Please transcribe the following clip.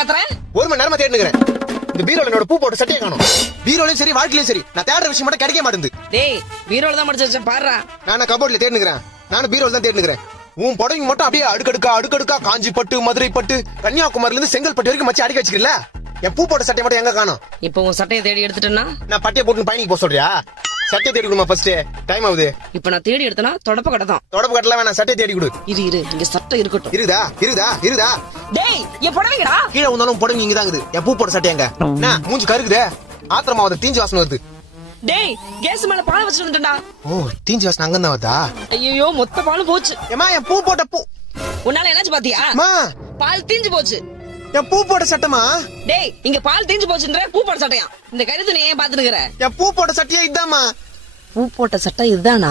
கத்துறேன்? 1 மணி நேரமா தேடினுக்கிறேன். இந்த பீரோல என்னோட பூ போட்ட சட்டையை காணோம். பீரோலயும் சரி வாழ்க்கையிலும் சரி நான் தேடுற விஷயம் மட்டும் கிடைக்க மாட்டேங்குது. டேய் பீரோல தான் மடிச்சு வச்சேன் பாருடா. நான் கபோர்ட்ல தேடினுக்கிறேன். நானும் பீரோல தான் தேடினுக்கிறேன். உன் புடவைங்க மட்டும் அப்படியே அடுக்கடுக்கா காஞ்சி பட்டு, மதுரை பட்டு, கன்னியாகுமரில இருந்து செங்கல்பட்டு வரைக்கும் மச்சி அடிக்க வச்சுக்கல. என் பூ போட்ட சட்டை மட்டும் எங்க காணோம்? இப்போ உன் சட்டையை தேடி எடுத்துட்டேன்னா நான் பட்டைய போட்டு பயணிக்கு போக சொல்றியா? சட்டை தேடி கொடுமா ஃபர்ஸ்ட். டைம் ஆகுது. இப்ப நான் தேடி எடுத்தனா தொடப்ப கடை தான். தொடப்பு கட்டலாம் வேணாம், சட்டை தேடி கொடு. இரு இங்க சட்டை இருக்கட்டும். இருக்குதா? டேய் என் புடவைங்கடா. கீழே வந்தாலும் புடவை இங்க தாங்குது. என் பூ போட்ட சட்டை எங்க? என்ன மூஞ்சி கருக்குதே? ஆத்திரமா வந்து தீஞ்சு வாசனை வருது. டேய் கேஸ் மேல பால் வச்சிட்டு வந்துட்டேன்டா. ஓ தீஞ்சு வாசனை அங்க தான் வருதா? ஐயோ மொத்த பாலும் போச்சு. ஏமா என் பூ போட்ட பூ உன்னால என்னாச்சு பாத்தியா? பால் தீஞ்சு போச்சு. என் பூ போட்ட சட்டமா? டேய் இங்க பால் தீஞ்சு போச்சுன்ற பூ போட்ட சட்டையா? இந்த கருத்து நீ ஏன் பாத்துக்கிற? என் பூ போட்ட சட்டையா இதாமா? பூ போட்ட சட்டை இதுதானா?